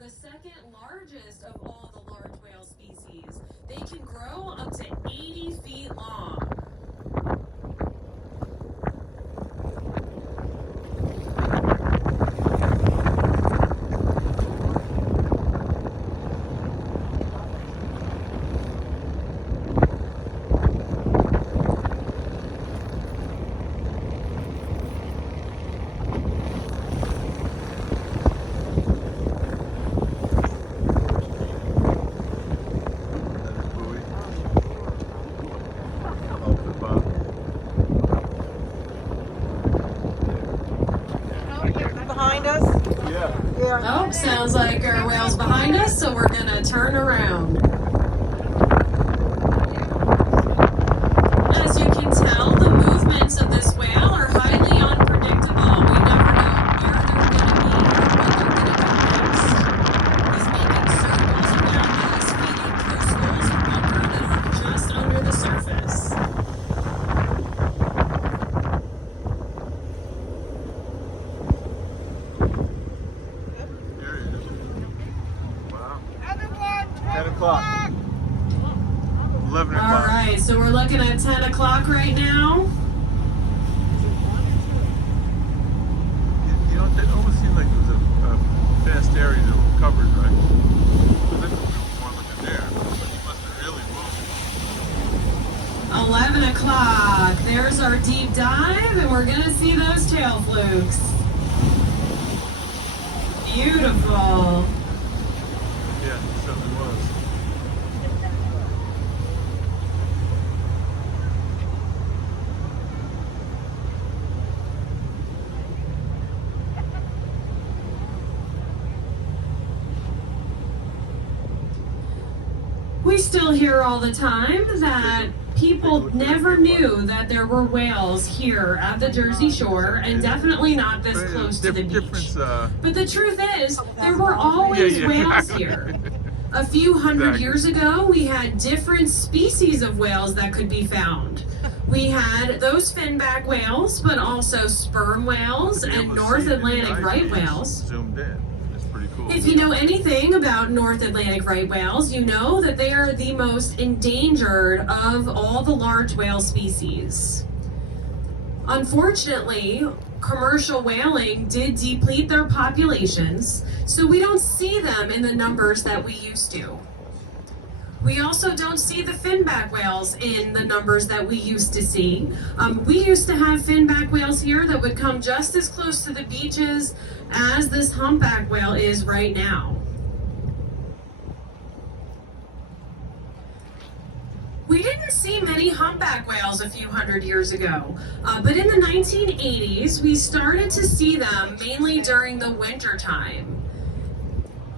the second largest of all the large whale species. They can grow up to 80 feet long. Oh, sounds like our whale's behind us, so we're gonna turn around. As you can tell, the movements of this whale are highly unpredictable. We never know where they're gonna be or what they're gonna do next. He's making circles around us, feeding crucibles and rubber that are just under the surface. O'clock. 11 o'clock. All right, so we're looking at 10 o'clock right now. You know, it almost seemed like it was a vast area that was covered, right? I think it was more like a dare, but it must have really moved. 11 o'clock. There's our deep dive, and we're going to see those tail flukes. Beautiful. Yeah, it certainly was. We still hear all the time that people never knew that there were whales here at the Jersey Shore, and definitely not this close to the beach. But the truth is, there were always whales here. A few hundred years ago, we had different species of whales that could be found. We had those finback whales, but also sperm whales and North Atlantic right whales. Zoomed in. It's pretty cool. If you know anything about North Atlantic right whales, you know that they are the most endangered of all the large whale species. Unfortunately, commercial whaling did deplete their populations, so we don't see them in the numbers that we used to. We also don't see the finback whales in the numbers that we used to see. We used to have finback whales here that would come just as close to the beaches as this humpback whale is right now. We didn't see many humpback whales a few hundred years ago, but in the 1980s, we started to see them mainly during the winter time.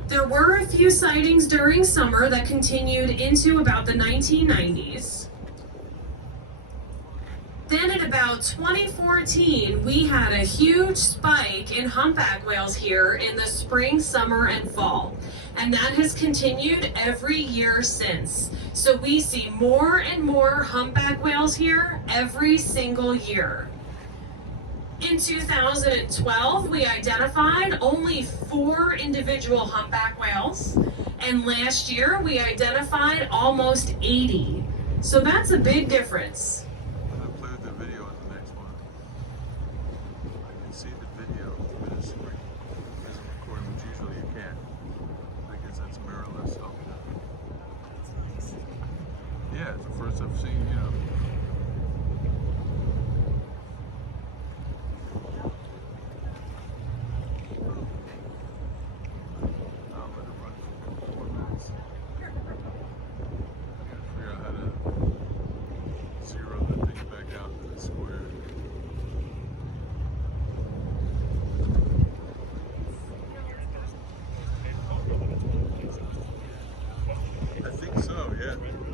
There were a few sightings during summer that continued into about the 1990s. Then at about 2014, we had a huge spike in humpback whales here in the spring, summer, and fall. And that has continued every year since. So we see more and more humpback whales here every single year. In 2012, we identified only 4 individual humpback whales, and last year we identified almost 80. So that's a big difference. I'm going to play with the video on the next one. I can see the video through the screen as I'm recording, which usually you can't. I guess that's mirrorless. So. Yeah, it's the first I've seen, you know.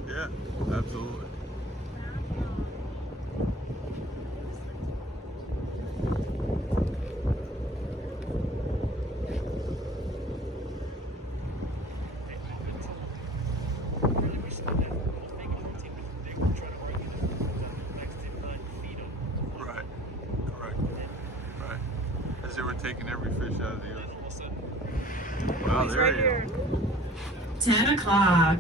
Yeah, absolutely. Right, correct. Right. As they were taking every fish out of the ocean. Wow. Oh, He's there right you here. 10 o'clock.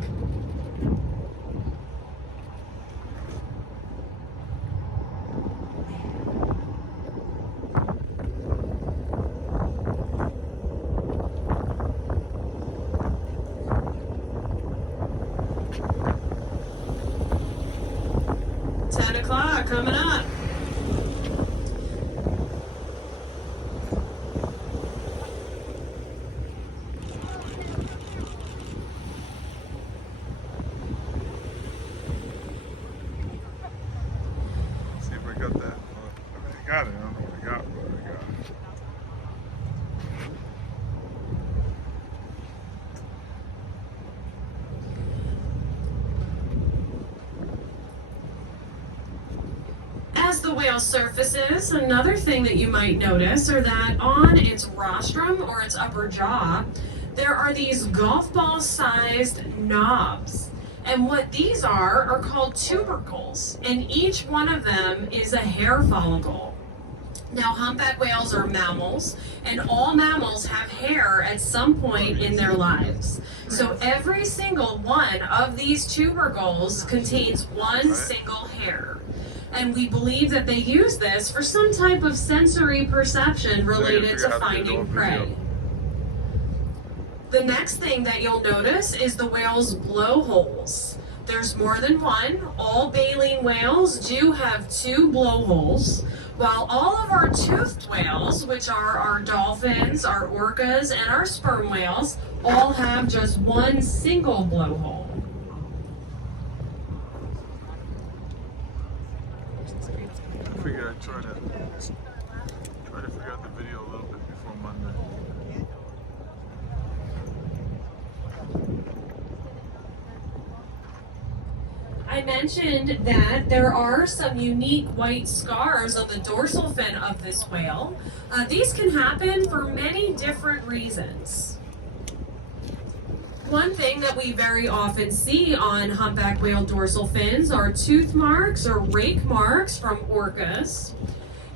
Coming up. See if I got that. I got it. I don't know what I got, but I got it. As the whale surfaces, another thing that you might notice are that on its rostrum or its upper jaw, there are these golf ball sized knobs. And what these are called tubercles, and each one of them is a hair follicle. Now, humpback whales are mammals, and all mammals have hair at some point in their lives. So every single one of these tubercles contains one single hair. And we believe that they use this for some type of sensory perception related to finding prey. The next thing that you'll notice is the whale's blowholes. There's more than one. All baleen whales do have 2 blowholes, while all of our toothed whales, which are our dolphins, our orcas, and our sperm whales, all have just one single blowhole. I figured I'd try to figure out the video a little bit before Monday. I mentioned that there are some unique white scars on the dorsal fin of this whale. These can happen for many different reasons. One thing that we very often see on humpback whale dorsal fins are tooth marks or rake marks from orcas.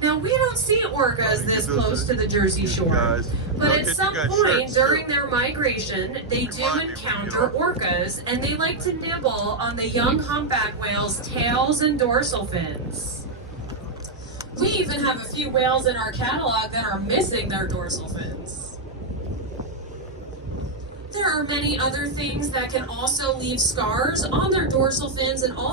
Now, we don't see orcas this close to the Jersey Shore, but at some point during their migration, they do encounter orcas, and they like to nibble on the young humpback whales' tails and dorsal fins. We even have a few whales in our catalog that are missing their dorsal fins. There are many other things that can also leave scars on their dorsal fins and also